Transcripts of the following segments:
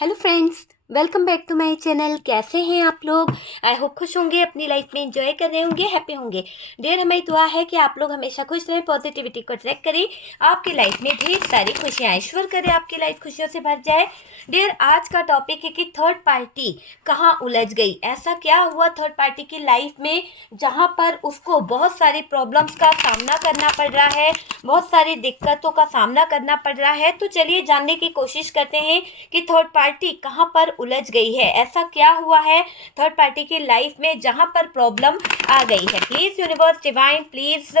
Hello friends, welcome back to my channel. कैसे हैं आप लोग? आई होप खुश होंगे, अपनी लाइफ में एंजॉय कर रहे होंगे, हैप्पी होंगे। डियर, हमारी दुआ है कि आप लोग हमेशा खुश रहें, पॉजिटिविटी को अट्रैक्ट करें, आपकी लाइफ में ढेर सारी खुशियाँ ईश्वर करें आपकी लाइफ खुशियों से भर जाए। डियर, आज का टॉपिक है कि थर्ड पार्टी कहाँ उलझ गई। ऐसा क्या हुआ थर्ड पार्टी की लाइफ में जहाँ पर उसको बहुत सारी प्रॉब्लम्स का सामना करना पड़ रहा है, बहुत सारी दिक्कतों का सामना करना पड़ रहा है। तो चलिए जानने की कोशिश करते हैं कि थर्ड पार्टी कहाँ पर उलझ गई है। ऐसा क्या हुआ है थर्ड पार्टी की लाइफ में जहाँ पर प्रॉब्लम आ गई है। प्लीज़ यूनिवर्स डिवाइन, प्लीज़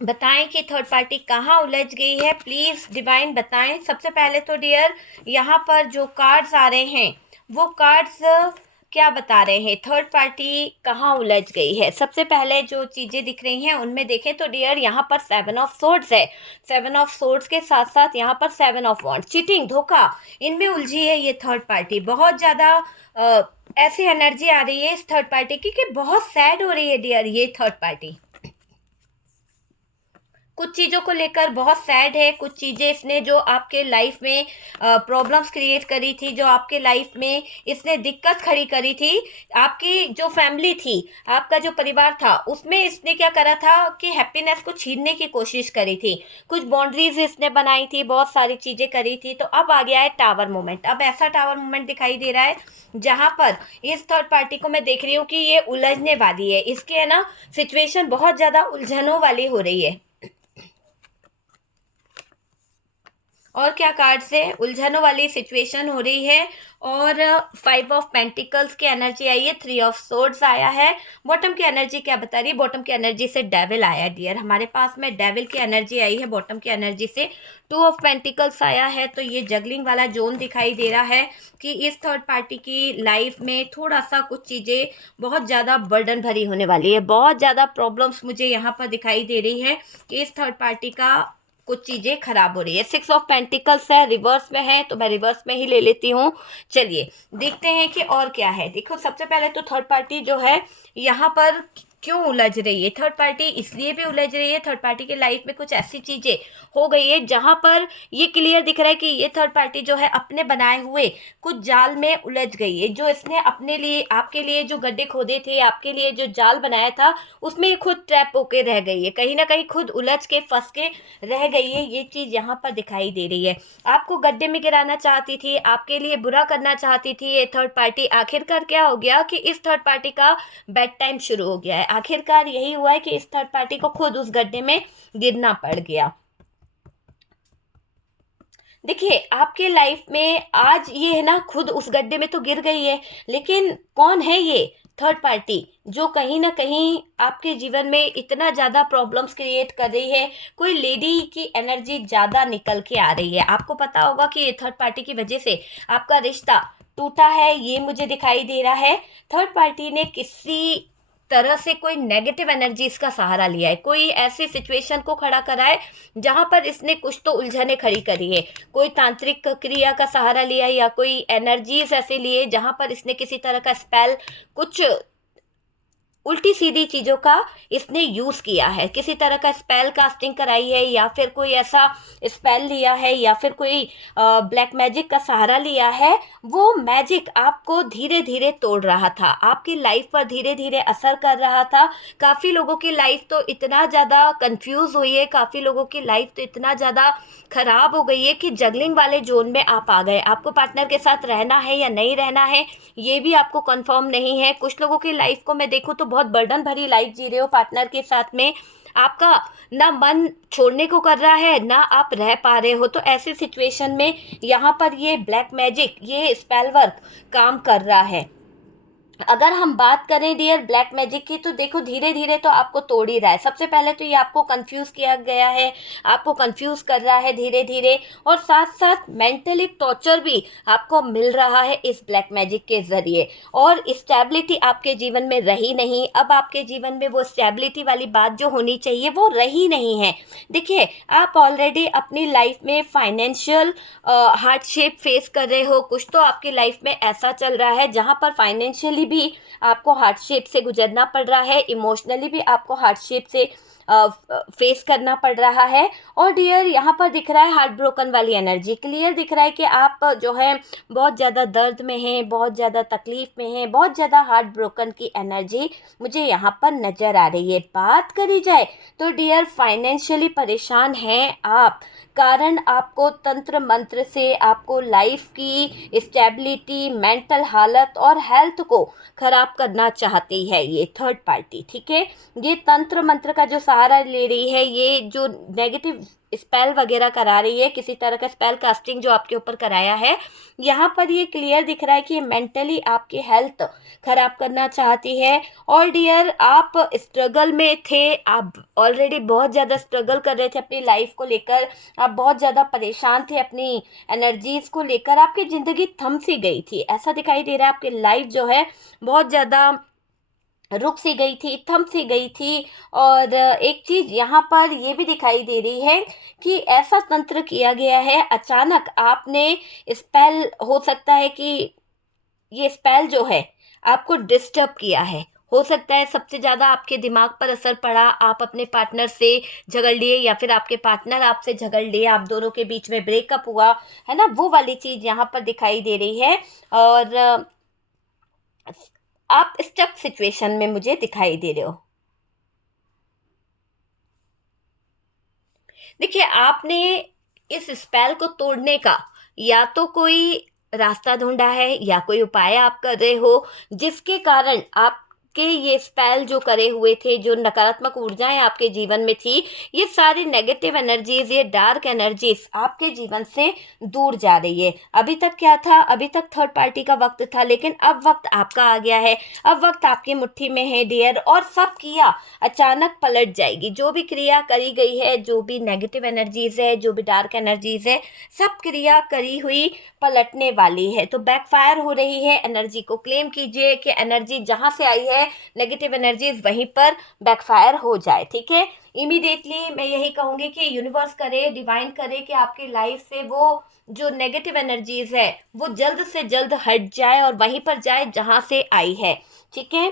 बताएं कि थर्ड पार्टी कहाँ उलझ गई है। प्लीज़ डिवाइन बताएं। सबसे पहले तो डियर, यहाँ पर जो कार्ड्स आ रहे हैं वो कार्ड्स क्या बता रहे हैं, थर्ड पार्टी कहाँ उलझ गई है। सबसे पहले जो चीज़ें दिख रही हैं उनमें देखें तो डियर, यहाँ पर 7 ऑफ सोर्ड्स है। 7 ऑफ सोर्ड्स के साथ साथ यहाँ पर 7 ऑफ वॉन्ड्स, चीटिंग, धोखा, इनमें उलझी है ये थर्ड पार्टी। बहुत ज़्यादा ऐसी एनर्जी आ रही है इस थर्ड पार्टी की कि बहुत सैड हो रही है डियर ये थर्ड पार्टी। कुछ चीज़ों को लेकर बहुत सैड है। कुछ चीज़ें इसने जो आपके लाइफ में प्रॉब्लम्स क्रिएट करी थी, जो आपके लाइफ में इसने दिक्कत खड़ी करी थी, आपकी जो फैमिली थी, आपका जो परिवार था, उसमें इसने क्या करा था कि हैप्पीनेस को छीनने की कोशिश करी थी। कुछ बाउंड्रीज इसने बनाई थी, बहुत सारी चीज़ें करी थी। तो अब आ गया है टावर मोमेंट। अब ऐसा टावर मोमेंट दिखाई दे रहा है जहाँ पर इस थर्ड पार्टी को मैं देख रही हूँ कि ये उलझने वाली है। इसके है ना सिचुएशन बहुत ज़्यादा उलझनों वाली हो रही है। और क्या कार्ड से उलझनों वाली सिचुएशन हो रही है। और 5 ऑफ पेंटिकल्स की एनर्जी आई है, 3 ऑफ सोर्ड्स आया है। बॉटम की एनर्जी क्या बता रही है? बॉटम की एनर्जी से डेविल आया डियर, हमारे पास में डेविल की एनर्जी आई है बॉटम की एनर्जी से। 2 ऑफ पेंटिकल्स आया है। तो ये जगलिंग वाला जोन दिखाई दे रहा है कि इस थर्ड पार्टी की लाइफ में थोड़ा सा कुछ चीज़ें बहुत ज़्यादा बर्डन भरी होने वाली है। बहुत ज़्यादा प्रॉब्लम्स मुझे यहाँ पर दिखाई दे रही है कि इस थर्ड पार्टी का कुछ चीज़ें खराब हो रही है। 6 ऑफ पेंटिकल्स है, रिवर्स में है, तो मैं रिवर्स में ही ले लेती हूँ। चलिए देखते हैं कि और क्या है। देखो, सबसे पहले तो थर्ड पार्टी जो है यहाँ पर क्यों उलझ रही है। थर्ड पार्टी इसलिए भी उलझ रही है, थर्ड पार्टी की लाइफ में कुछ ऐसी चीज़ें हो गई है जहाँ पर ये क्लियर दिख रहा है कि ये थर्ड पार्टी जो है अपने बनाए हुए कुछ जाल में उलझ गई है। जो इसने अपने लिए, आपके लिए जो गड्ढे खोदे थे, आपके लिए जो जाल बनाया था, उसमें ये खुद ट्रैप होके रह गई है, कहीं ना कहीं खुद उलझ के फंस के रह गई है। ये चीज़ यहाँ पर दिखाई दे रही है। आपको गड्ढे में गिराना चाहती थी, आपके लिए बुरा करना चाहती थी ये थर्ड पार्टी। आखिरकार क्या हो गया कि इस थर्ड पार्टी का बेड टाइम शुरू हो गया है। आखिरकार यही हुआ है कि इस थर्ड पार्टी को खुद उस गड्ढे में गिरना पड़ गया। देखिए, आपके लाइफ में आज ये है ना, खुद उस गड्ढे में तो गिर गई है, लेकिन कौन है ये थर्ड पार्टी जो कहीं ना कहीं आपके जीवन में इतना ज़्यादा प्रॉब्लम्स क्रिएट कर रही है। कोई लेडी की एनर्जी ज़्यादा निकल के आ रही है। आपको पता होगा कि ये थर्ड पार्टी की वजह से आपका रिश्ता टूटा है, ये मुझे दिखाई दे रहा है। थर्ड पार्टी ने किसी तरह से कोई नेगेटिव एनर्जीज का सहारा लिया है, कोई ऐसी सिचुएशन को खड़ा करा है जहां पर इसने कुछ तो उलझने खड़ी करी है। कोई तांत्रिक क्रिया का सहारा लिया है या कोई एनर्जीज ऐसे लिए जहां पर इसने किसी तरह का स्पेल, कुछ उल्टी सीधी चीज़ों का इसने यूज़ किया है। किसी तरह का स्पेल कास्टिंग कराई है, या फिर कोई ऐसा स्पेल लिया है, या फिर कोई ब्लैक मैजिक का सहारा लिया है। वो मैजिक आपको धीरे धीरे तोड़ रहा था, आपकी लाइफ पर धीरे धीरे असर कर रहा था। काफ़ी लोगों की लाइफ तो इतना ज़्यादा कंफ्यूज हुई है, काफ़ी लोगों की लाइफ तो इतना ज़्यादा ख़राब हो गई है कि जगलिंग वाले जोन में आप आ गए। आपको पार्टनर के साथ रहना है या नहीं रहना है, ये भी आपको कंफर्म नहीं है। कुछ लोगों की लाइफ को मैं देखूँ तो बहुत बर्डन भरी लाइफ जी रहे हो पार्टनर के साथ में। आपका ना मन छोड़ने को कर रहा है, ना आप रह पा रहे हो। तो ऐसी सिचुएशन में यहाँ पर ये ब्लैक मैजिक, ये स्पेल वर्क काम कर रहा है। अगर हम बात करें डियर ब्लैक मैजिक की, तो देखो धीरे धीरे तो आपको तोड़ ही रहा है। सबसे पहले तो ये आपको कंफ्यूज किया गया है, आपको कंफ्यूज कर रहा है धीरे धीरे, और साथ साथ मेंटली टॉर्चर भी आपको मिल रहा है इस ब्लैक मैजिक के ज़रिए। और स्टेबिलिटी आपके जीवन में रही नहीं। अब आपके जीवन में वो स्टेबिलिटी वाली बात जो होनी चाहिए वो रही नहीं है। देखिए, आप ऑलरेडी अपनी लाइफ में फाइनेंशियल हार्डशिप फेस कर रहे हो। कुछ तो आपकी लाइफ में ऐसा चल रहा है जहाँ पर फाइनेंशियली भी आपको हार्डशिप से गुजरना पड़ रहा है, इमोशनली भी आपको हार्डशिप से फेस करना पड़ रहा है। और डियर यहाँ पर दिख रहा है हार्ट ब्रोकन वाली एनर्जी, क्लियर दिख रहा है कि आप जो है बहुत ज़्यादा दर्द में हैं, बहुत ज़्यादा तकलीफ़ में हैं, बहुत ज़्यादा हार्ट ब्रोकन की एनर्जी मुझे यहाँ पर नज़र आ रही है। बात करी जाए तो डियर फाइनेंशियली परेशान हैं आप, कारण आपको तंत्र मंत्र से आपको लाइफ की स्टेबिलिटी, मेंटल हालत और हेल्थ को ख़राब करना चाहती है ये थर्ड पार्टी, ठीक है। ये तंत्र मंत्र का जो सहारा ले रही है, ये जो नेगेटिव स्पेल वगैरह करा रही है, किसी तरह का स्पेल कास्टिंग जो आपके ऊपर कराया है, यहाँ पर ये क्लियर दिख रहा है कि मेंटली आपकी हेल्थ ख़राब करना चाहती है। और डियर आप स्ट्रगल में थे, आप ऑलरेडी बहुत ज़्यादा स्ट्रगल कर रहे थे अपनी लाइफ को लेकर, आप बहुत ज़्यादा परेशान थे अपनी एनर्जीज़ को लेकर, आपकी ज़िंदगी थम सी गई थी, ऐसा दिखाई दे रहा है। आपकी लाइफ जो है बहुत ज़्यादा रुक सी गई थी, थम सी गई थी। और एक चीज़ यहाँ पर ये भी दिखाई दे रही है कि ऐसा तंत्र किया गया है, अचानक आपने स्पेल, हो सकता है कि ये स्पेल जो है आपको डिस्टर्ब किया है, हो सकता है सबसे ज़्यादा आपके दिमाग पर असर पड़ा, आप अपने पार्टनर से झगड़ लिए या फिर आपके पार्टनर आपसे झगड़ लिए, आप दोनों के बीच में ब्रेकअप हुआ है ना, वो वाली चीज़ यहाँ पर दिखाई दे रही है। और आप स्टक सिचुएशन में मुझे दिखाई दे रहे हो। देखिए, आपने इस स्पेल को तोड़ने का या तो कोई रास्ता ढूंढा है या कोई उपाय आप कर रहे हो, जिसके कारण आपके ये स्पेल जो करे हुए थे, जो नकारात्मक ऊर्जाएं आपके जीवन में थी, ये सारी नेगेटिव एनर्जीज, ये डार्क एनर्जीज आपके जीवन से दूर जा रही है। अभी तक क्या था, अभी तक थर्ड पार्टी का वक्त था, लेकिन अब वक्त आपका आ गया है, अब वक्त आपकी मुट्ठी में है डियर। और सब किया अचानक पलट जाएगी, जो भी क्रिया करी गई है, जो भी नेगेटिव एनर्जीज है, जो भी डार्क एनर्जीज है, सब क्रिया करी हुई पलटने वाली है। तो बैकफायर हो रही है, एनर्जी को क्लेम कीजिए कि एनर्जी जहाँ से आई है, नेगेटिव एनर्जीज वहीं पर बैकफायर हो जाए, ठीक है। इमीडिएटली मैं यही कहूँगी कि यूनिवर्स करे, डिवाइन करे कि आपकी लाइफ से वो जो नेगेटिव एनर्जीज है वो जल्द से जल्द हट जाए और वहीं पर जाए जहाँ से आई है, ठीक है।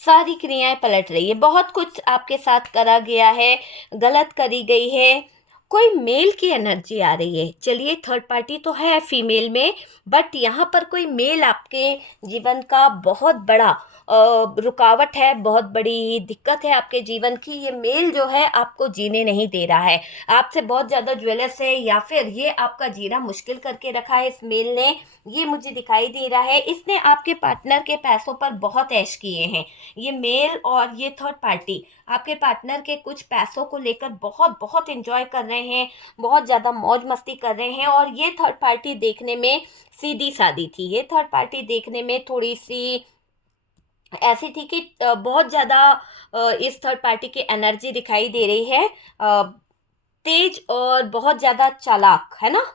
सारी क्रियाएं पलट रही है, बहुत कुछ आपके साथ करा गया है, गलत करी गई है। कोई मेल की एनर्जी आ रही है, चलिए थर्ड पार्टी तो है फीमेल में, बट यहाँ पर कोई मेल आपके जीवन का बहुत बड़ा रुकावट है, बहुत बड़ी दिक्कत है आपके जीवन की। ये मेल जो है आपको जीने नहीं दे रहा है, आपसे बहुत ज़्यादा ज्वेलस है, या फिर ये आपका जीना मुश्किल करके रखा है इस मेल ने, ये मुझे दिखाई दे रहा है। इसने आपके पार्टनर के पैसों पर बहुत ऐश किए हैं, ये मेल और ये थर्ड पार्टी आपके पार्टनर के कुछ पैसों को लेकर बहुत बहुत एंजॉय कर रहे हैं, बहुत ज़्यादा मौज मस्ती कर रहे हैं। और ये थर्ड पार्टी देखने में सीधी सादी थी, ये थर्ड पार्टी देखने में थोड़ी सी ऐसी थी कि बहुत ज़्यादा इस थर्ड पार्टी की एनर्जी दिखाई दे रही है, तेज और बहुत ज़्यादा चालाक, है ना।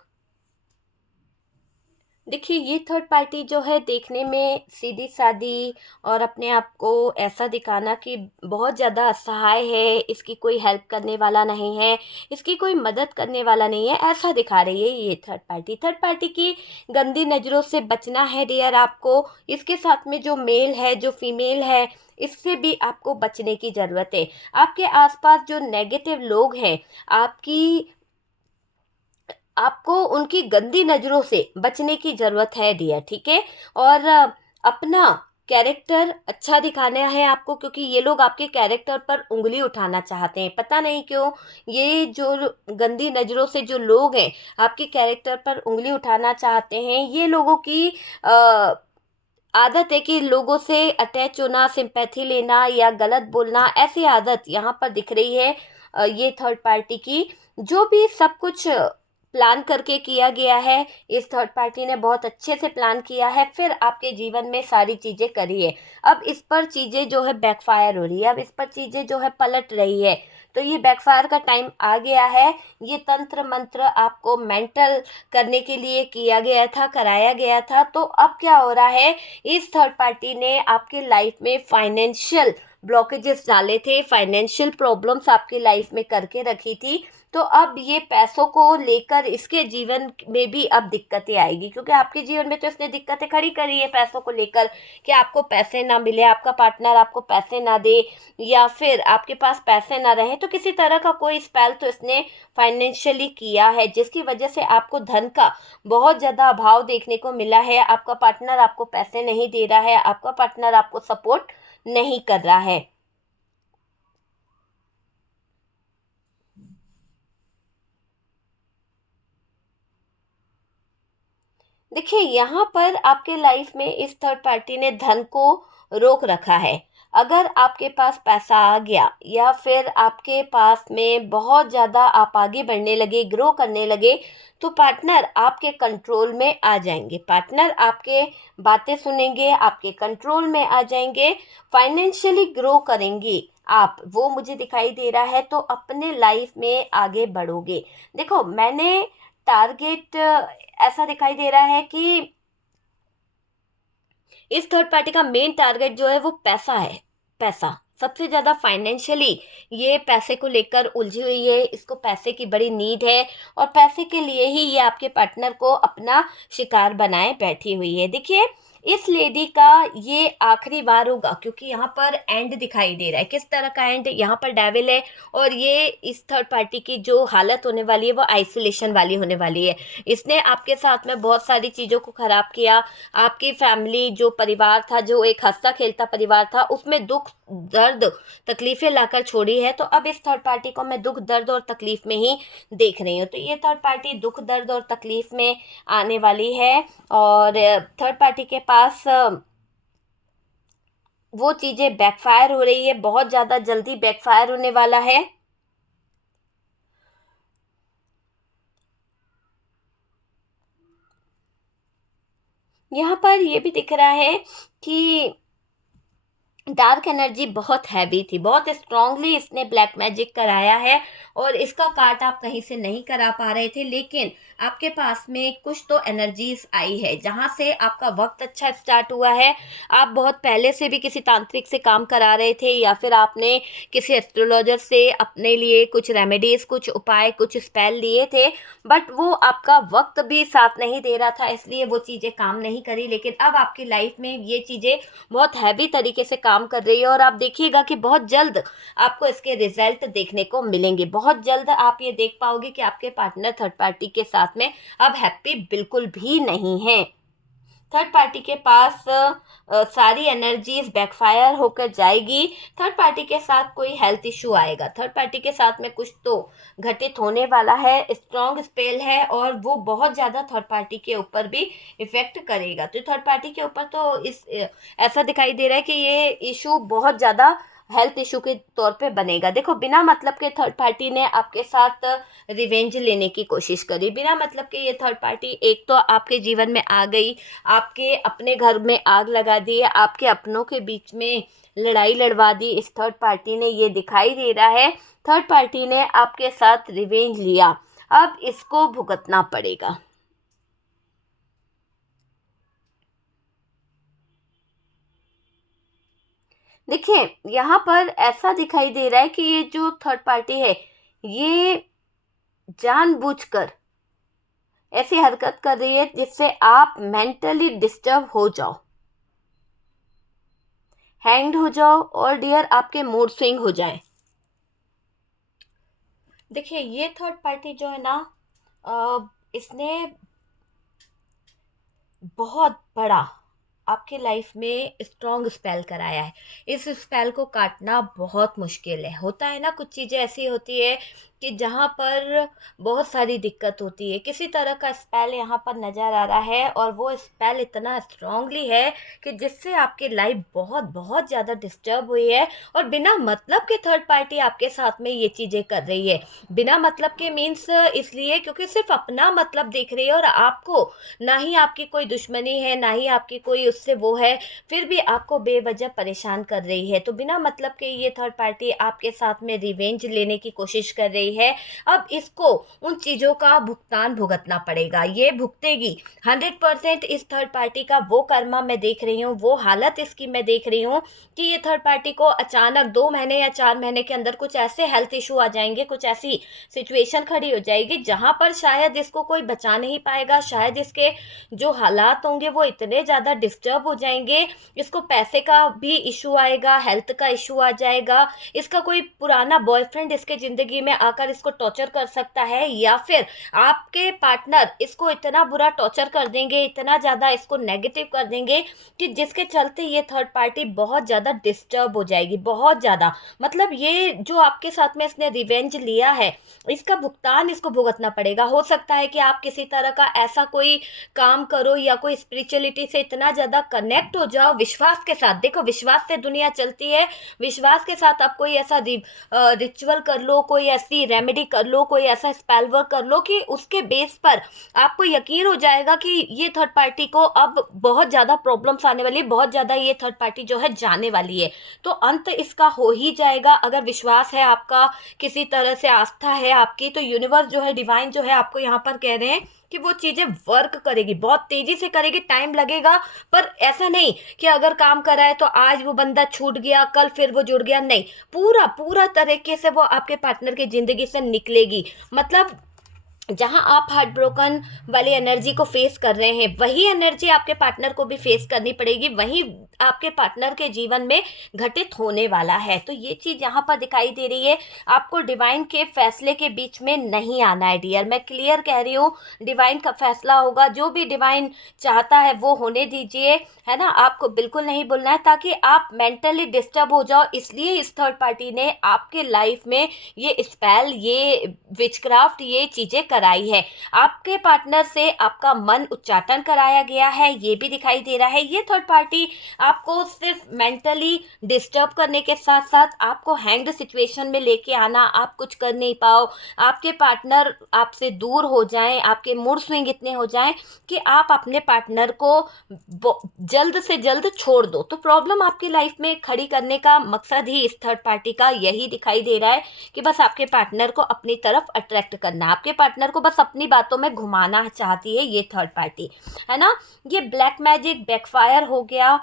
देखिए, ये थर्ड पार्टी जो है देखने में सीधी सादी और अपने आप को ऐसा दिखाना कि बहुत ज़्यादा असहाय है, इसकी कोई हेल्प करने वाला नहीं है, इसकी कोई मदद करने वाला नहीं है, ऐसा दिखा रही है ये थर्ड पार्टी। थर्ड पार्टी की गंदी नज़रों से बचना है डियर आपको। इसके साथ में जो मेल है, जो फीमेल है, इससे भी आपको बचने की ज़रूरत है। आपके आसपास जो नेगेटिव लोग हैं, आपको उनकी गंदी नज़रों से बचने की ज़रूरत है डियर, ठीक है। और अपना कैरेक्टर अच्छा दिखाना है आपको, क्योंकि ये लोग आपके कैरेक्टर पर उंगली उठाना चाहते हैं, पता नहीं क्यों। ये जो गंदी नज़रों से जो लोग हैं आपके कैरेक्टर पर उंगली उठाना चाहते हैं, ये लोगों की आदत है कि लोगों से अटैच होना, सिंपैथी लेना या गलत बोलना, ऐसी आदत यहाँ पर दिख रही है ये थर्ड पार्टी की। जो भी सब कुछ प्लान करके किया गया है, इस थर्ड पार्टी ने बहुत अच्छे से प्लान किया है, फिर आपके जीवन में सारी चीज़ें करी है। अब इस पर चीज़ें जो है बैकफायर हो रही है, अब इस पर चीज़ें जो है पलट रही है। तो ये बैकफायर का टाइम आ गया है। ये तंत्र मंत्र आपको मेंटल करने के लिए किया गया था, कराया गया था। तो अब क्या हो रहा है, इस थर्ड पार्टी ने आपकी लाइफ में फाइनेंशियल ब्लॉकेजेस डाले थे, फाइनेंशियल प्रॉब्लम्स आपकी लाइफ में करके रखी थी। तो अब ये पैसों को लेकर इसके जीवन में भी अब दिक्कतें आएगी, क्योंकि आपके जीवन में तो इसने दिक्कतें खड़ी करी है पैसों को लेकर कि आपको पैसे ना मिले, आपका पार्टनर आपको पैसे ना दे, या फिर आपके पास पैसे ना रहे। तो किसी तरह का कोई स्पेल तो इसने फाइनेंशियली किया है, जिसकी वजह से आपको धन का बहुत ज़्यादा अभाव देखने को मिला है। आपका पार्टनर आपको पैसे नहीं दे रहा है, आपका पार्टनर आपको सपोर्ट नहीं कर रहा है। देखिए, यहाँ पर आपके लाइफ में इस थर्ड पार्टी ने धन को रोक रखा है। अगर आपके पास पैसा आ गया या फिर आपके पास में बहुत ज़्यादा आप आगे बढ़ने लगे, ग्रो करने लगे, तो पार्टनर आपके कंट्रोल में आ जाएंगे, पार्टनर आपके बातें सुनेंगे, आपके कंट्रोल में आ जाएंगे, फाइनेंशियली ग्रो करेंगे आप, वो मुझे दिखाई दे रहा है। तो अपने लाइफ में आगे बढ़ोगे। देखो, मैंने टारगेट ऐसा दिखाई दे रहा है कि इस थर्ड पार्टी का मेन टारगेट जो है वो पैसा है। पैसा सबसे ज़्यादा फाइनेंशियली ये पैसे को लेकर उलझी हुई है, इसको पैसे की बड़ी नीड है, और पैसे के लिए ही ये आपके पार्टनर को अपना शिकार बनाए बैठी हुई है। देखिए, इस लेडी का ये आखिरी बार होगा, क्योंकि यहाँ पर एंड दिखाई दे रहा है। किस तरह का एंड? यहाँ पर डेविल है, और ये इस थर्ड पार्टी की जो हालत होने वाली है वो आइसोलेशन वाली होने वाली है। इसने आपके साथ में बहुत सारी चीज़ों को ख़राब किया। आपकी फैमिली, जो परिवार था, जो एक हंसता खेलता परिवार था, उसमें दुख दर्द तकलीफ़ें लाकर छोड़ी है। तो अब इस थर्ड पार्टी को मैं दुख दर्द और तकलीफ़ में ही देख रही हूँ। तो ये थर्ड पार्टी दुख दर्द और तकलीफ़ में आने वाली है, और थर्ड पार्टी के पास वो चीज़ें बैकफायर हो रही है, बहुत ज़्यादा जल्दी बैकफायर होने वाला है। यहाँ पर ये भी दिख रहा है कि डार्क एनर्जी बहुत हैवी थी, बहुत स्ट्रांगली इसने ब्लैक मैजिक कराया है, और इसका काट आप कहीं से नहीं करा पा रहे थे। लेकिन आपके पास में कुछ तो एनर्जीज आई है, जहाँ से आपका वक्त अच्छा स्टार्ट हुआ है। आप बहुत पहले से भी किसी तांत्रिक से काम करा रहे थे, या फिर आपने किसी एस्ट्रोलॉजर से अपने लिए कुछ रेमेडीज़, कुछ उपाय, कुछ स्पेल लिए थे, बट वो आपका वक्त भी साथ नहीं दे रहा था, इसलिए वो चीज़ें काम नहीं करी। लेकिन अब आपकी लाइफ में ये चीज़ें बहुत हैवी तरीके से काम कर रही है, और आप देखिएगा कि बहुत जल्द आपको इसके रिजल्ट देखने को मिलेंगे। बहुत जल्द आप ये देख पाओगे कि आपके पार्टनर थर्ड पार्टी के साथ में अब हैप्पी बिल्कुल भी नहीं है। थर्ड पार्टी के पास सारी एनर्जीज बैकफायर होकर जाएगी। थर्ड पार्टी के साथ कोई हेल्थ इशू आएगा, थर्ड पार्टी के साथ में कुछ तो घटित होने वाला है। स्ट्रॉन्ग स्पेल है, और वो बहुत ज़्यादा थर्ड पार्टी के ऊपर भी इफ़ेक्ट करेगा। तो थर्ड पार्टी के ऊपर तो ऐसा दिखाई दे रहा है कि ये इशू बहुत ज़्यादा हेल्थ इशू के तौर पे बनेगा। देखो, बिना मतलब के थर्ड पार्टी ने आपके साथ रिवेंज लेने की कोशिश करी। बिना मतलब के ये थर्ड पार्टी एक तो आपके जीवन में आ गई, आपके अपने घर में आग लगा दी, आपके अपनों के बीच में लड़ाई लड़वा दी। इस थर्ड पार्टी ने, ये दिखाई दे रहा है, थर्ड पार्टी ने आपके साथ रिवेंज लिया, अब इसको भुगतना पड़ेगा। देखिए, यहाँ पर ऐसा दिखाई दे रहा है कि ये जो थर्ड पार्टी है, ये जानबूझकर ऐसी हरकत कर रही है जिससे आप मेंटली डिस्टर्ब हो जाओ, हैंग्ड हो जाओ, और डियर आपके मूड स्विंग हो जाए। देखिए, ये थर्ड पार्टी जो है ना, इसने बहुत बड़ा आपके लाइफ में स्ट्रॉन्ग स्पेल कराया है। इस स्पेल को काटना बहुत मुश्किल है। होता है ना, कुछ चीज़ें ऐसी होती है कि जहाँ पर बहुत सारी दिक्कत होती है। किसी तरह का स्पेल यहाँ पर नज़र आ रहा है, और वो स्पेल इतना स्ट्रांगली है कि जिससे आपकी लाइफ बहुत बहुत ज़्यादा डिस्टर्ब हुई है, और बिना मतलब के थर्ड पार्टी आपके साथ में ये चीज़ें कर रही है। बिना मतलब के मीन्स इसलिए क्योंकि सिर्फ अपना मतलब देख रही है, और आपको ना ही आपकी कोई दुश्मनी है, ना ही आपकी कोई उससे वो है, फिर भी आपको बेवजह परेशान कर रही है। तो बिना मतलब के ये थर्ड पार्टी आपके साथ में रिवेंज लेने की कोशिश कर रही है। अब इसको उन चीज़ों का भुगतान भुगतना पड़ेगा, ये भुगतेगी 100%। इस थर्ड पार्टी का वो कर्मा मैं देख रही हूँ, वो हालत इसकी मैं देख रही हूँ कि ये थर्ड पार्टी को अचानक 2 महीने या 4 महीने के अंदर कुछ ऐसे हेल्थ इशू आ जाएंगे, कुछ ऐसी सिचुएशन खड़ी हो जाएगी जहां पर शायद इसको कोई बचा नहीं पाएगा। शायद इसके जो हालात होंगे वो इतने ज़्यादा डिस्टर्ब हो जाएंगे, इसको पैसे का भी इशू आएगा, हेल्थ का इशू आ जाएगा, इसका कोई पुराना बॉयफ्रेंड इसके ज़िंदगी में आकर इसको टॉर्चर कर सकता है, या फिर आपके पार्टनर इसको इतना बुरा टॉर्चर कर देंगे, इतना ज़्यादा इसको नेगेटिव कर देंगे कि जिसके चलते ये थर्ड पार्टी बहुत ज़्यादा डिस्टर्ब हो जाएगी, बहुत ज़्यादा। मतलब ये जो आपके साथ में इसने रिवेंज लिया है, इसका भुगतान इसको भुगतना पड़ेगा। हो सकता है कि आप किसी तरह का ऐसा कोई काम करो या कोई स्पिरिचुअलिटी से इतना ज़्यादा कनेक्ट हो जाओ विश्वास के साथ। देखो, विश्वास से दुनिया चलती है। विश्वास के साथ आप कोई ऐसा रिचुअल कर लो, कोई ऐसी रेमेडी कर लो, कोई ऐसा स्पेल वर्क कर लो कि उसके बेस पर आपको यकीन हो जाएगा कि ये थर्ड पार्टी को अब बहुत ज़्यादा प्रॉब्लम्स आने वाली है, बहुत ज़्यादा ये थर्ड पार्टी जो है जाने वाली है। तो अंत इसका हो ही जाएगा। अगर विश्वास है आपका, किसी तरह से आस्था है आपकी, तो यूनिवर्स जो है, डिवाइन जो है, आपको यहाँ पर कह रहे हैं कि वो चीज़ें वर्क करेगी, बहुत तेज़ी से करेगी, टाइम लगेगा। पर ऐसा नहीं कि अगर काम करा है तो आज वो बंदा छूट गया, कल फिर वो जुड़ गया, नहीं, पूरा पूरा तरीके से वो आपके पार्टनर की ज़िंदगी से निकलेगी। मतलब जहां आप हार्ट ब्रोकन वाली एनर्जी को फेस कर रहे हैं, वही एनर्जी आपके पार्टनर को भी फेस करनी पड़ेगी, वही आपके पार्टनर के जीवन में घटित होने वाला है। तो ये चीज़ यहाँ पर दिखाई दे रही है। आपको डिवाइन के फैसले के बीच में नहीं आना है डियर, मैं क्लियर कह रही हूँ। डिवाइन का फैसला होगा, जो भी डिवाइन चाहता है वो होने दीजिए, है ना। आपको बिल्कुल नहीं बोलना है ताकि आप मेंटली डिस्टर्ब हो जाओ। इसलिए इस थर्ड पार्टी ने आपके लाइफ में ये स्पेल, ये विचक्राफ्ट, ये चीज़ें कराई है। आपके पार्टनर से आपका मन उच्चाटन कराया गया है, ये भी दिखाई दे रहा है। ये थर्ड पार्टी आपको सिर्फ मेंटली डिस्टर्ब करने के साथ साथ आपको हैंग्ड सिचुएशन में लेके आना, आप कुछ कर नहीं पाओ, आपके पार्टनर आपसे दूर हो जाएं, आपके मूड स्विंग इतने हो जाएं कि आप अपने पार्टनर को जल्द से जल्द छोड़ दो। तो प्रॉब्लम आपकी लाइफ में खड़ी करने का मकसद ही इस थर्ड पार्टी का यही दिखाई दे रहा है कि बस आपके पार्टनर को अपनी तरफ अट्रैक्ट करना, आपके पार्टनर को बस अपनी बातों में घुमाना चाहती है ये थर्ड पार्टी, है ना। ये ब्लैक मैजिक बैकफायर हो गया।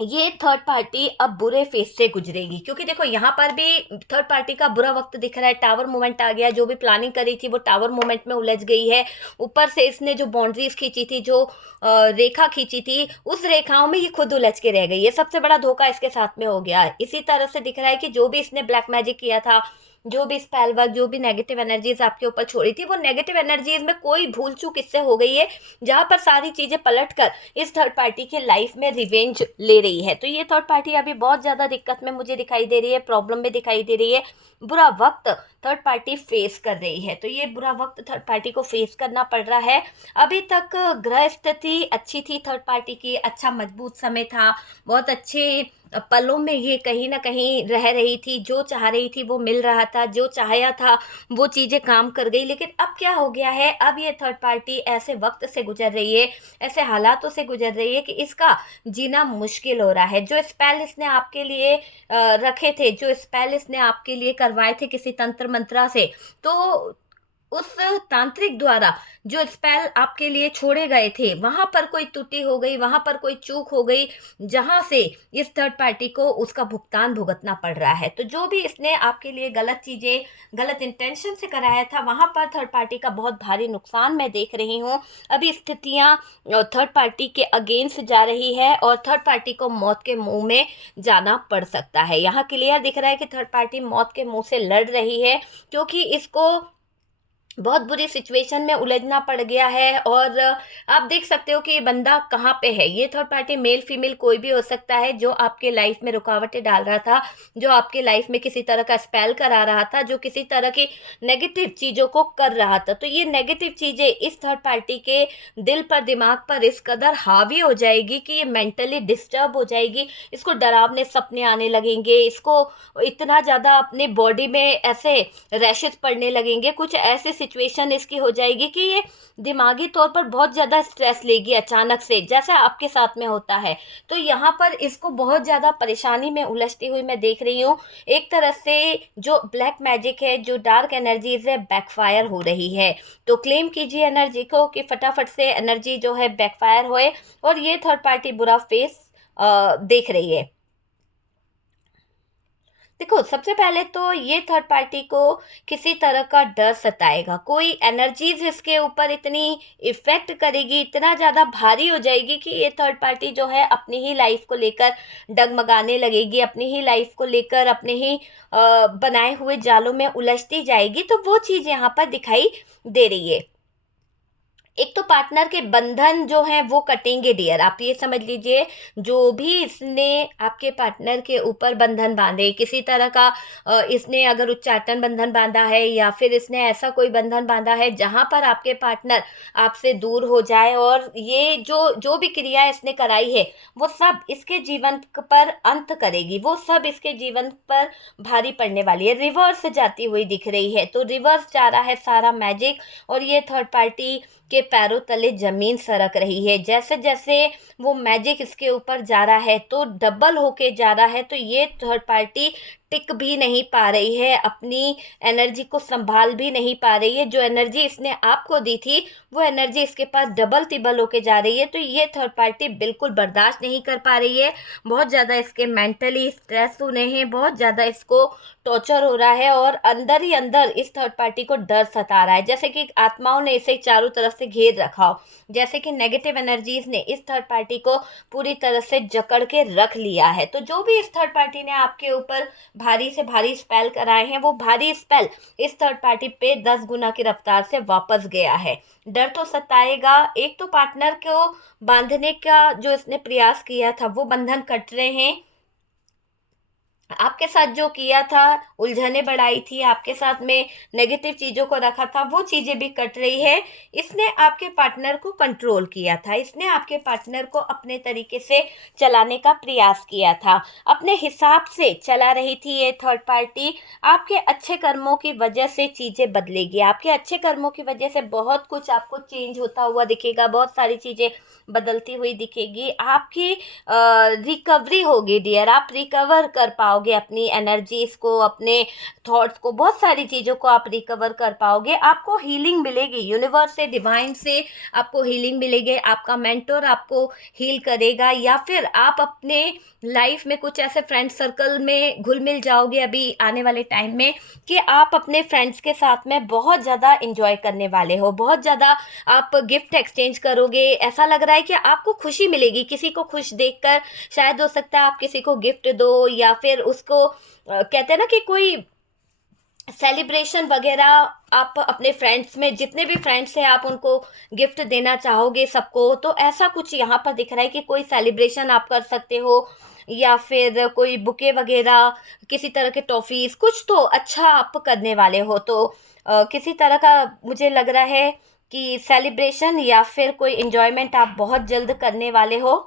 ये थर्ड पार्टी अब बुरे फेज से गुजरेगी, क्योंकि देखो यहाँ पर भी थर्ड पार्टी का बुरा वक्त दिख रहा है। टावर मूवमेंट आ गया, जो भी प्लानिंग करी थी वो टावर मूवमेंट में उलझ गई है। ऊपर से इसने जो बाउंड्रीज खींची थी, जो रेखा खींची थी, उस रेखाओं में ये खुद उलझ के रह गई। ये सबसे बड़ा धोखा इसके साथ में हो गया है। इसी तरह से दिख रहा है कि जो भी इसने ब्लैक मैजिक किया था, जो भी स्पेल वर्क, जो भी नेगेटिव एनर्जीज आपके ऊपर छोड़ी थी, वो नेगेटिव एनर्जीज में कोई भूल चूक इससे हो गई है, जहां पर सारी चीजें पलट कर इस थर्ड पार्टी के लाइफ में रिवेंज ले रही है। तो ये थर्ड पार्टी अभी बहुत ज्यादा दिक्कत में मुझे दिखाई दे रही है, प्रॉब्लम में दिखाई दे रही है। बुरा वक्त थर्ड पार्टी फेस कर रही है। तो ये बुरा वक्त थर्ड पार्टी को फेस करना पड़ रहा है। अभी तक ग्रह स्थिति अच्छी थी थर्ड पार्टी की, अच्छा मजबूत समय था, बहुत अच्छे पलों में ये कहीं ना कहीं रह रही थी, जो चाह रही थी वो मिल रहा था, जो चाहा था वो चीज़ें काम कर गई। लेकिन अब क्या हो गया है, अब ये थर्ड पार्टी ऐसे वक्त से गुजर रही है, ऐसे हालातों से गुजर रही है कि इसका जीना मुश्किल हो रहा है। जो स्पेल इसने आपके लिए रखे थे, जो स्पेल इसने आपके लिए करवाए थे किसी तंत्र मंत्रा से, तो उस तांत्रिक द्वारा जो स्पेल आपके लिए छोड़े गए थे, वहां पर कोई त्रुटि हो गई, वहां पर कोई चूक हो गई, जहां से इस थर्ड पार्टी को उसका भुगतान भुगतना पड़ रहा है। तो जो भी इसने आपके लिए गलत चीजें, गलत इंटेंशन से कराया था, वहां पर थर्ड पार्टी का बहुत भारी नुकसान मैं देख रही हूँ। अभी स्थितियां थर्ड पार्टी के अगेंस्ट जा रही है और थर्ड पार्टी को मौत के मुंह में जाना पड़ सकता है। यहाँ क्लियर दिख रहा है कि थर्ड पार्टी मौत के मुंह से लड़ रही है, क्योंकि इसको बहुत बुरी सिचुएशन में उलझना पड़ गया है। और आप देख सकते हो कि ये बंदा कहाँ पे है। ये थर्ड पार्टी मेल फीमेल कोई भी हो सकता है, जो आपके लाइफ में रुकावटें डाल रहा था, जो आपके लाइफ में किसी तरह का स्पेल करा रहा था, जो किसी तरह की नेगेटिव चीज़ों को कर रहा था। तो ये नेगेटिव चीज़ें इस थर्ड पार्टी के दिल पर, दिमाग पर इस कदर हावी हो जाएगी कि ये मेंटली डिस्टर्ब हो जाएगी। इसको डरावने सपने आने लगेंगे, इसको इतना ज़्यादा अपने बॉडी में ऐसे रैशेस पड़ने लगेंगे, कुछ ऐसे सिचुएशन इसकी हो जाएगी कि ये दिमागी तौर पर बहुत ज़्यादा स्ट्रेस लेगी अचानक से, जैसा आपके साथ में होता है। तो यहाँ पर इसको बहुत ज़्यादा परेशानी में उलझती हुई मैं देख रही हूँ। एक तरह से जो ब्लैक मैजिक है, जो डार्क एनर्जीज है, बैकफायर हो रही है। तो क्लेम कीजिए एनर्जी को कि फटाफट से एनर्जी जो है बैकफायर होए और ये थर्ड पार्टी बुरा फेस देख रही है। देखो, सबसे पहले तो ये थर्ड पार्टी को किसी तरह का डर सताएगा, कोई एनर्जीज इसके ऊपर इतनी इफेक्ट करेगी, इतना ज़्यादा भारी हो जाएगी कि ये थर्ड पार्टी जो है अपनी ही लाइफ को लेकर डगमगाने लगेगी, अपनी ही लाइफ को लेकर अपने ही बनाए हुए जालों में उलझती जाएगी। तो वो चीज़ यहाँ पर दिखाई दे रही है। एक तो पार्टनर के बंधन जो हैं वो कटेंगे डियर, आप ये समझ लीजिए। जो भी इसने आपके पार्टनर के ऊपर बंधन बांधे, किसी तरह का इसने अगर उच्चाटन बंधन बांधा है या फिर इसने ऐसा कोई बंधन बांधा है जहां पर आपके पार्टनर आपसे दूर हो जाए, और ये जो जो भी क्रिया इसने कराई है वो सब इसके जीवन पर अंत करेगी, वो सब इसके जीवन पर भारी पड़ने वाली है। रिवर्स जाती हुई दिख रही है, तो रिवर्स जा रहा है सारा मैजिक, और ये थर्ड पार्टी के पैरों तले जमीन सरक रही है। जैसे जैसे वो मैजिक इसके ऊपर जा रहा है तो डबल होके जा रहा है। तो ये थर्ड पार्टी टिक भी नहीं पा रही है, अपनी एनर्जी को संभाल भी नहीं पा रही है। जो एनर्जी इसने आपको दी थी वो एनर्जी इसके पास डबल तिबल होके जा रही है। तो ये थर्ड पार्टी बिल्कुल बर्दाश्त नहीं कर पा रही है, बहुत ज़्यादा इसके मेंटली स्ट्रेस होने हैं, बहुत ज़्यादा इसको टॉर्चर हो रहा है, और अंदर ही अंदर इस थर्ड पार्टी को डर सता रहा है, जैसे कि आत्माओं ने इसे चारों तरफ से घेर रखा हो, जैसे कि नेगेटिव एनर्जीज ने इस थर्ड पार्टी को पूरी तरह से जकड़ के रख लिया है। तो जो भी इस थर्ड पार्टी ने आपके ऊपर भारी से भारी स्पेल कराए हैं, वो भारी स्पेल इस थर्ड पार्टी पे 10 गुना की रफ्तार से वापस गया है। डर तो सताएगा। एक तो पार्टनर को बांधने का जो इसने प्रयास किया था वो बंधन कट रहे हैं, आपके साथ जो किया था, उलझने बढ़ाई थी, आपके साथ में नेगेटिव चीज़ों को रखा था, वो चीज़ें भी कट रही है। इसने आपके पार्टनर को कंट्रोल किया था, इसने आपके पार्टनर को अपने तरीके से चलाने का प्रयास किया था, अपने हिसाब से चला रही थी ये थर्ड पार्टी। आपके अच्छे कर्मों की वजह से चीज़ें बदलेगी, आपके अच्छे कर्मों की वजह से बहुत कुछ आपको चेंज होता हुआ दिखेगा, बहुत सारी चीज़ें बदलती हुई दिखेगी, आपकी रिकवरी होगी डियर, आप रिकवर कर पाओगे अपनी एनर्जीज को, अपने थॉट्स को, बहुत सारी चीज़ों को आप रिकवर कर पाओगे। आपको हीलिंग मिलेगी यूनिवर्स से, डिवाइन से आपको हीलिंग मिलेगी, आपका मेंटर आपको हील करेगा, या फिर आप अपने लाइफ में कुछ ऐसे फ्रेंड सर्कल में घुल मिल जाओगे अभी आने वाले टाइम में कि आप अपने फ्रेंड्स के साथ में बहुत ज़्यादा इंजॉय करने वाले हो, बहुत ज़्यादा आप गिफ्ट एक्सचेंज करोगे। ऐसा लग रहा है कि आपको खुशी मिलेगी, किसी को खुश देखकर, शायद हो सकता है आप किसी को गिफ्ट दो, या फिर उसको कहते हैं ना कि कोई सेलिब्रेशन वगैरह आप अपने फ्रेंड्स में, जितने भी फ्रेंड्स हैं आप उनको गिफ्ट देना चाहोगे सबको। तो ऐसा कुछ यहाँ पर दिख रहा है कि कोई सेलिब्रेशन आप कर सकते हो, या फिर कोई बुके वगैरह, किसी तरह के टॉफ़ीज़, कुछ तो अच्छा आप करने वाले हो। तो किसी तरह का मुझे लग रहा है कि सेलिब्रेशन या फिर कोई एंजॉयमेंट आप बहुत जल्द करने वाले हो।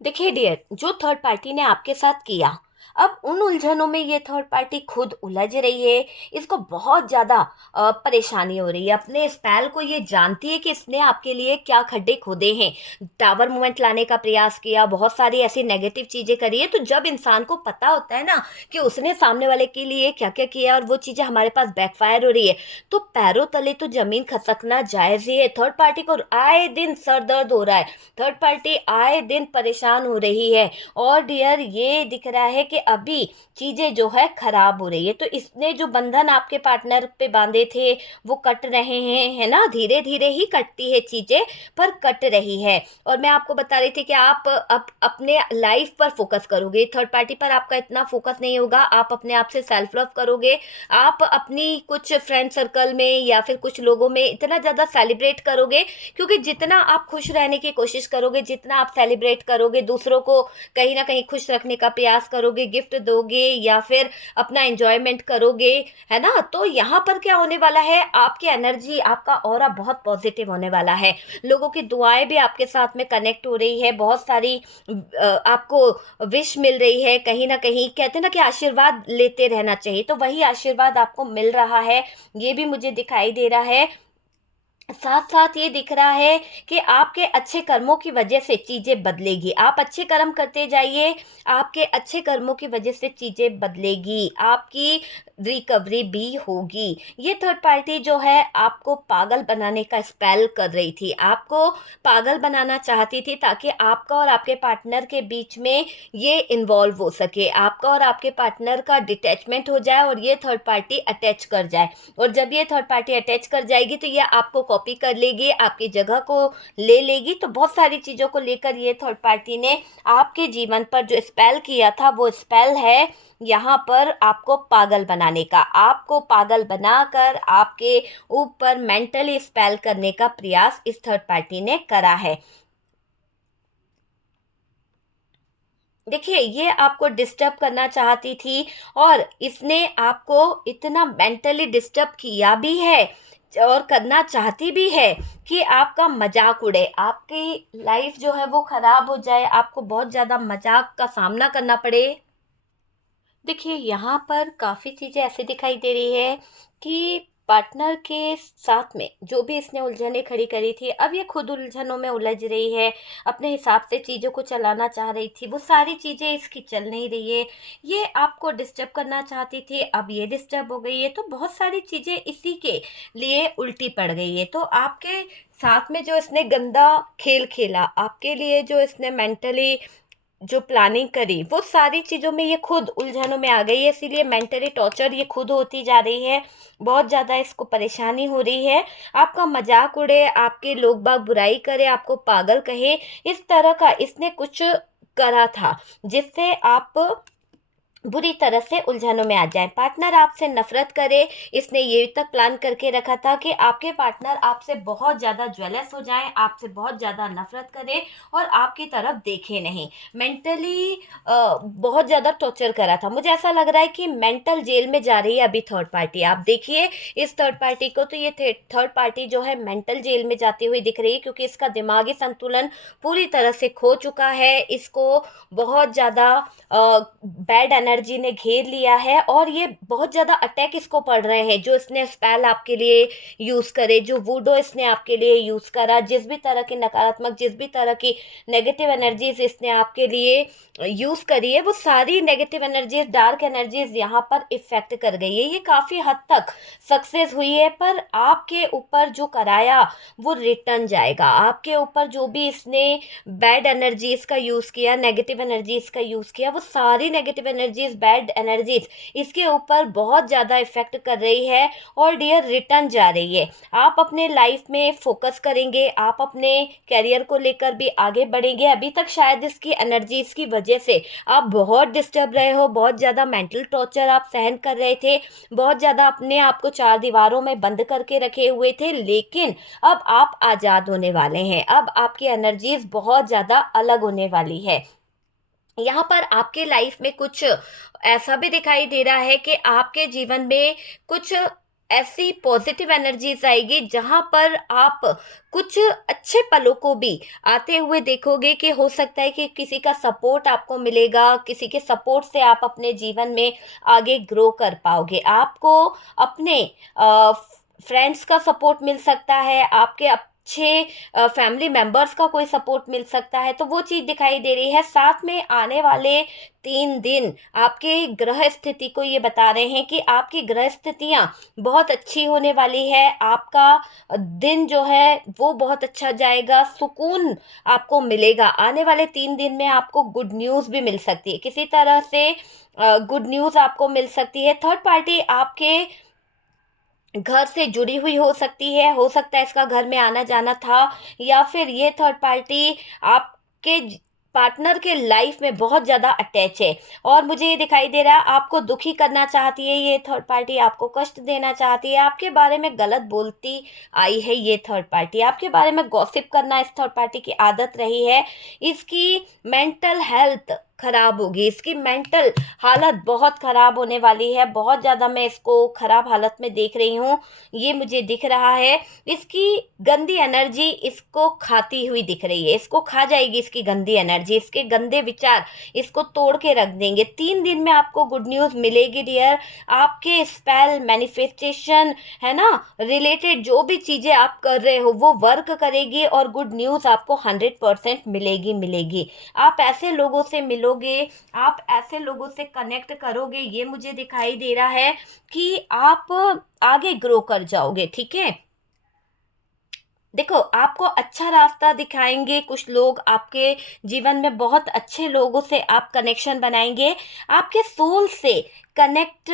देखिए डियर, जो थर्ड पार्टी ने आपके साथ किया, अब उन उलझनों में ये थर्ड पार्टी खुद उलझ रही है, इसको बहुत ज़्यादा परेशानी हो रही है। अपने स्पेल को ये जानती है कि इसने आपके लिए क्या खड्डे खोदे हैं, टावर मूवमेंट लाने का प्रयास किया, बहुत सारी ऐसी नेगेटिव चीज़ें करी है। तो जब इंसान को पता होता है ना कि उसने सामने वाले के लिए क्या क्या किया और वो चीज़ें हमारे पास बैकफायर हो रही है, तो पैरों तले तो ज़मीन खसकना जायज़ ही है। थर्ड पार्टी को आए दिन सर दर्द हो रहा है, थर्ड पार्टी आए दिन परेशान हो रही है, और डियर ये दिख रहा है कि अभी चीज़ें जो है ख़राब हो रही है। तो इसने जो बंधन आपके पार्टनर पे बांधे थे वो कट रहे हैं, है ना, धीरे धीरे ही कटती है चीज़ें, पर कट रही है। और मैं आपको बता रही थी कि आप अपने लाइफ पर फोकस करोगे, थर्ड पार्टी पर आपका इतना फोकस नहीं होगा, आप अपने आप से सेल्फ लव करोगे, आप अपनी कुछ फ्रेंड सर्कल में या फिर कुछ लोगों में इतना ज़्यादा सेलिब्रेट करोगे, क्योंकि जितना आप खुश रहने की कोशिश करोगे, जितना आप सेलिब्रेट करोगे, दूसरों को कहीं ना कहीं खुश रखने का प्रयास करोगे, गिफ्ट दोगे या फिर अपना एंजॉयमेंट करोगे, है ना। तो यहाँ पर क्या होने वाला है, आपकी एनर्जी, आपका ऑरा बहुत पॉजिटिव होने वाला है। लोगों की दुआएं भी आपके साथ में कनेक्ट हो रही है, बहुत सारी आपको विश मिल रही है। कहीं ना कहीं कहते हैं ना कि आशीर्वाद लेते रहना चाहिए, तो वही आशीर्वाद आपको मिल रहा है, ये भी मुझे दिखाई दे रहा है। साथ साथ ये दिख रहा है कि आपके अच्छे कर्मों की वजह से चीज़ें बदलेगी। आप अच्छे कर्म करते जाइए, आपके अच्छे कर्मों की वजह से चीज़ें बदलेगी, आपकी रिकवरी भी होगी। ये थर्ड पार्टी जो है आपको पागल बनाने का स्पेल कर रही थी, आपको पागल बनाना चाहती थी ताकि आपका और आपके पार्टनर के बीच में ये इन्वॉल्व हो सके, आपका और आपके पार्टनर का डिटैचमेंट हो जाए और ये थर्ड पार्टी अटैच कर जाए। और जब ये थर्ड पार्टी अटैच कर जाएगी तो ये आपको कॉपी कर लेगी, आपकी जगह को ले लेगी। तो बहुत सारी चीज़ों को लेकर ये थर्ड पार्टी ने आपके जीवन पर जो स्पेल किया था, वो स्पेल है यहाँ पर आपको पागल बनाने का, आपको पागल बनाकर आपके ऊपर मेंटली स्पेल करने का प्रयास इस थर्ड पार्टी ने करा है। देखिए, ये आपको डिस्टर्ब करना चाहती थी और इसने आपको इतना मेंटली डिस्टर्ब किया भी है और करना चाहती भी है कि आपका मजाक उड़े, आपकी लाइफ जो है वो खराब हो जाए, आपको बहुत ज़्यादा मजाक का सामना करना पड़े। देखिए, यहाँ पर काफ़ी चीज़ें ऐसी दिखाई दे रही है कि पार्टनर के साथ में जो भी इसने उलझनें खड़ी करी थी, अब ये खुद उलझनों में उलझ रही है, अपने हिसाब से चीज़ों को चलाना चाह रही थी, वो सारी चीज़ें इसकी चल नहीं रही है। ये आपको डिस्टर्ब करना चाहती थी, अब ये डिस्टर्ब हो गई है, तो बहुत सारी चीज़ें इसी के लिए उल्टी पड़ गई है। तो आपके साथ में जो इसने गंदा खेल खेला, आपके लिए जो इसने मेंटली जो प्लानिंग करी, वो सारी चीज़ों में ये खुद उलझनों में आ गई है, इसीलिए मेंटली टॉर्चर ये खुद होती जा रही है, बहुत ज़्यादा इसको परेशानी हो रही है। आपका मजाक उड़े, आपके लोग बाग बुराई करे, आपको पागल कहे, इस तरह का इसने कुछ करा था जिससे आप बुरी तरह से उलझनों में आ जाए। पार्टनर आपसे नफरत करे, इसने ये तक प्लान करके रखा था कि आपके पार्टनर आपसे बहुत ज़्यादा ज्वेलस हो जाएं, आपसे बहुत ज़्यादा नफरत करें और आपकी तरफ देखे नहीं। मेंटली बहुत ज़्यादा टॉर्चर करा था। मुझे ऐसा लग रहा है कि मेंटल जेल में जा रही है अभी थर्ड पार्टी। आप देखिए इस थर्ड पार्टी को, तो ये थर्ड पार्टी जो है मेंटल जेल में जाती हुई दिख रही है, क्योंकि इसका दिमागी संतुलन पूरी तरह से खो चुका है। इसको बहुत ज़्यादा बैड एनर्जी ने घेर लिया है और ये बहुत ज़्यादा अटैक इसको पड़ रहे हैं। जो इसने स्पेल आपके लिए यूज़ करे, जो वूडो इसने आपके लिए यूज़ करा, जिस भी तरह की नकारात्मक, जिस भी तरह की नेगेटिव एनर्जीज इसने आपके लिए यूज़ करी है, वो सारी नेगेटिव एनर्जीज, डार्क एनर्जीज यहाँ पर इफ़ेक्ट कर गई है। ये काफ़ी हद तक सक्सेस हुई है, पर आपके ऊपर जो कराया वो रिटर्न जाएगा। आपके ऊपर जो भी इसने बैड एनर्जीज का यूज़ किया, नेगेटिव एनर्जीज का यूज़ किया, वो सारी नेगेटिव एनर्जीज, बैड एनर्जीज इसके ऊपर बहुत ज़्यादा इफेक्ट कर रही है और डियर रिटर्न जा रही है। आप अपने लाइफ में फोकस करेंगे, आप अपने कैरियर को लेकर भी आगे बढ़ेंगे। अभी तक शायद इसकी एनर्जीज की वजह से आप बहुत डिस्टर्ब रहे हो, बहुत ज़्यादा मेंटल टॉर्चर आप सहन कर रहे थे, बहुत ज़्यादा अपने आप को चार दीवारों में बंद करके रखे हुए थे। लेकिन अब आप आज़ाद होने वाले हैं, अब आपकी एनर्जीज बहुत ज़्यादा अलग होने वाली है। यहाँ पर आपके लाइफ में कुछ ऐसा भी दिखाई दे रहा है कि आपके जीवन में कुछ ऐसी पॉजिटिव एनर्जीज आएगी जहाँ पर आप कुछ अच्छे पलों को भी आते हुए देखोगे, कि हो सकता है कि किसी का सपोर्ट आपको मिलेगा, किसी के सपोर्ट से आप अपने जीवन में आगे ग्रो कर पाओगे। आपको अपने फ्रेंड्स का सपोर्ट मिल सकता है, आपके अच्छे फैमिली मेंबर्स का कोई सपोर्ट मिल सकता है, तो वो चीज़ दिखाई दे रही है। साथ में आने वाले 3 दिन आपके ग्रह स्थिति को ये बता रहे हैं कि आपकी ग्रह स्थितियाँ बहुत अच्छी होने वाली है। आपका दिन जो है वो बहुत अच्छा जाएगा, सुकून आपको मिलेगा। आने वाले 3 दिन में आपको गुड न्यूज़ भी मिल सकती है, किसी तरह से गुड न्यूज़ आपको मिल सकती है। थर्ड पार्टी आपके घर से जुड़ी हुई हो सकता है इसका घर में आना जाना था, या फिर ये थर्ड पार्टी आपके पार्टनर के लाइफ में बहुत ज़्यादा अटैच है और मुझे ये दिखाई दे रहा है आपको दुखी करना चाहती है। ये थर्ड पार्टी आपको कष्ट देना चाहती है, आपके बारे में गलत बोलती आई है। ये थर्ड पार्टी आपके बारे में गॉसिप करना इस थर्ड पार्टी की आदत रही है। इसकी मेंटल हेल्थ ख़राब होगी, इसकी मेंटल हालत बहुत ख़राब होने वाली है। बहुत ज़्यादा मैं इसको ख़राब हालत में देख रही हूँ, ये मुझे दिख रहा है। इसकी गंदी एनर्जी इसको खाती हुई दिख रही है, इसको खा जाएगी इसकी गंदी एनर्जी, इसके गंदे विचार इसको तोड़ के रख देंगे। 3 दिन में आपको गुड न्यूज़ मिलेगी डियर। आपके स्पेल, मैनिफेस्टेशन है ना, रिलेटेड जो भी चीज़ें आप कर रहे हो वो वर्क करेगी और गुड न्यूज़ आपको 100% मिलेगी। आप ऐसे लोगों से मिलोगे, आप ऐसे लोगों से कनेक्ट करोगे, ये मुझे दिखाई दे रहा है कि आप आगे ग्रो कर जाओगे। ठीक है, देखो आपको अच्छा रास्ता दिखाएंगे कुछ लोग, आपके जीवन में बहुत अच्छे लोगों से आप कनेक्शन बनाएंगे। आपके सोल से कनेक्ट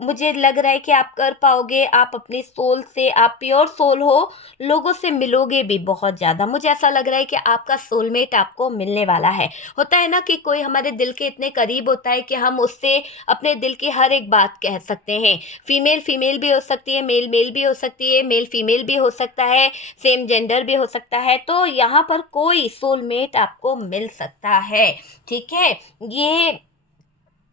मुझे लग रहा है कि आप कर पाओगे। आप अपनी सोल से, आप प्योर सोल हो, लोगों से मिलोगे भी बहुत ज़्यादा। मुझे ऐसा लग रहा है कि आपका सोलमेट आपको मिलने वाला है। होता है ना कि कोई हमारे दिल के इतने करीब होता है कि हम उससे अपने दिल की हर एक बात कह सकते हैं। फीमेल फीमेल भी हो सकती है, मेल मेल भी हो सकती है, मेल फीमेल भी हो सकता है, सेम जेंडर भी हो सकता है। तो यहाँ पर कोई सोलमेट आपको मिल सकता है। ठीक है, ये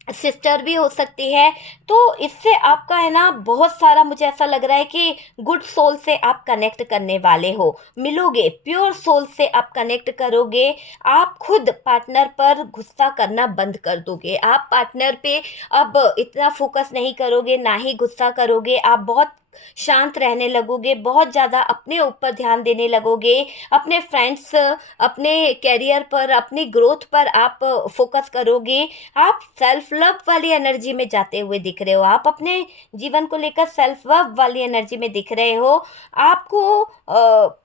सिस्टर भी हो सकती है। तो इससे आपका है ना बहुत सारा, मुझे ऐसा लग रहा है कि गुड सोल से आप कनेक्ट करने वाले हो, मिलोगे, प्योर सोल से आप कनेक्ट करोगे। आप खुद पार्टनर पर गुस्सा करना बंद कर दोगे। आप पार्टनर पे अब इतना फोकस नहीं करोगे, ना ही गुस्सा करोगे। आप बहुत शांत रहने लगोगे, बहुत ज़्यादा अपने ऊपर ध्यान देने लगोगे, अपने फ्रेंड्स, अपने कैरियर पर, अपनी ग्रोथ पर आप फोकस करोगे। आप सेल्फ लव वाली एनर्जी में जाते हुए दिख रहे हो, आप अपने जीवन को लेकर सेल्फ लव वाली एनर्जी में दिख रहे हो। आपको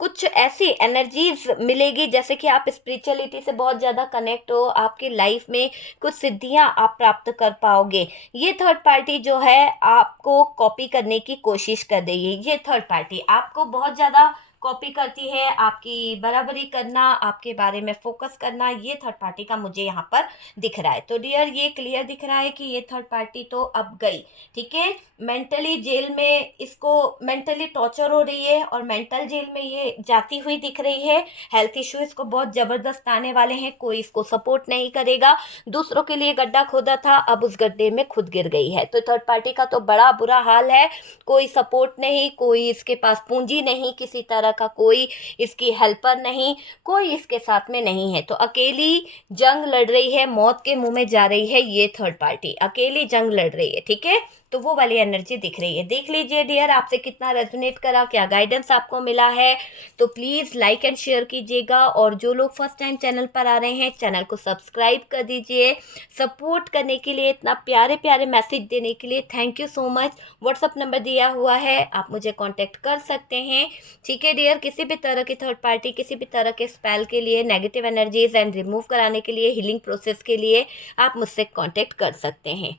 कुछ ऐसी एनर्जीज मिलेगी जैसे कि आप स्पिरिचुअलिटी से बहुत ज़्यादा कनेक्ट हो, आपकी लाइफ में कुछ सिद्धियां आप प्राप्त कर पाओगे। ये थर्ड पार्टी जो है आपको कॉपी करने की कोशिश कर रही है। ये थर्ड पार्टी आपको बहुत ज़्यादा कॉपी करती है, आपकी बराबरी करना, आपके बारे में फोकस करना, ये थर्ड पार्टी का मुझे यहाँ पर दिख रहा है। तो डियर ये क्लियर दिख रहा है कि ये थर्ड पार्टी तो अब गई। ठीक है, मेंटली जेल में, इसको मेंटली टॉर्चर हो रही है और मेंटल जेल में ये जाती हुई दिख रही है। हेल्थ इशू इसको बहुत ज़बरदस्त आने वाले हैं, कोई इसको सपोर्ट नहीं करेगा। दूसरों के लिए गड्ढा खोदा था, अब उस गड्ढे में खुद गिर गई है। तो थर्ड पार्टी का तो बड़ा बुरा हाल है, कोई सपोर्ट नहीं, कोई इसके पास पूंजी नहीं, किसी तरह का कोई इसकी हेल्पर नहीं, कोई इसके साथ में नहीं है। तो अकेली जंग लड़ रही है, मौत के मुंह में जा रही है ये थर्ड पार्टी, अकेली जंग लड़ रही है। ठीक है, तो वो वाली एनर्जी दिख रही है। देख लीजिए डियर आपसे कितना रेजोनेट करा, क्या गाइडेंस आपको मिला है। तो प्लीज़ लाइक एंड शेयर कीजिएगा, और जो लोग फर्स्ट टाइम चैनल पर आ रहे हैं चैनल को सब्सक्राइब कर दीजिए। सपोर्ट करने के लिए, इतना प्यारे प्यारे मैसेज देने के लिए thank you so much. WhatsApp number दिया हुआ है, आप मुझे कॉन्टेक्ट कर सकते हैं। ठीक है डियर, किसी भी तरह की थर्ड पार्टी, किसी भी तरह के स्पेल के लिए, नेगेटिव एनर्जीज एंड रिमूव कराने के लिए, हीलिंग प्रोसेस के लिए आप मुझसे कॉन्टेक्ट कर सकते हैं।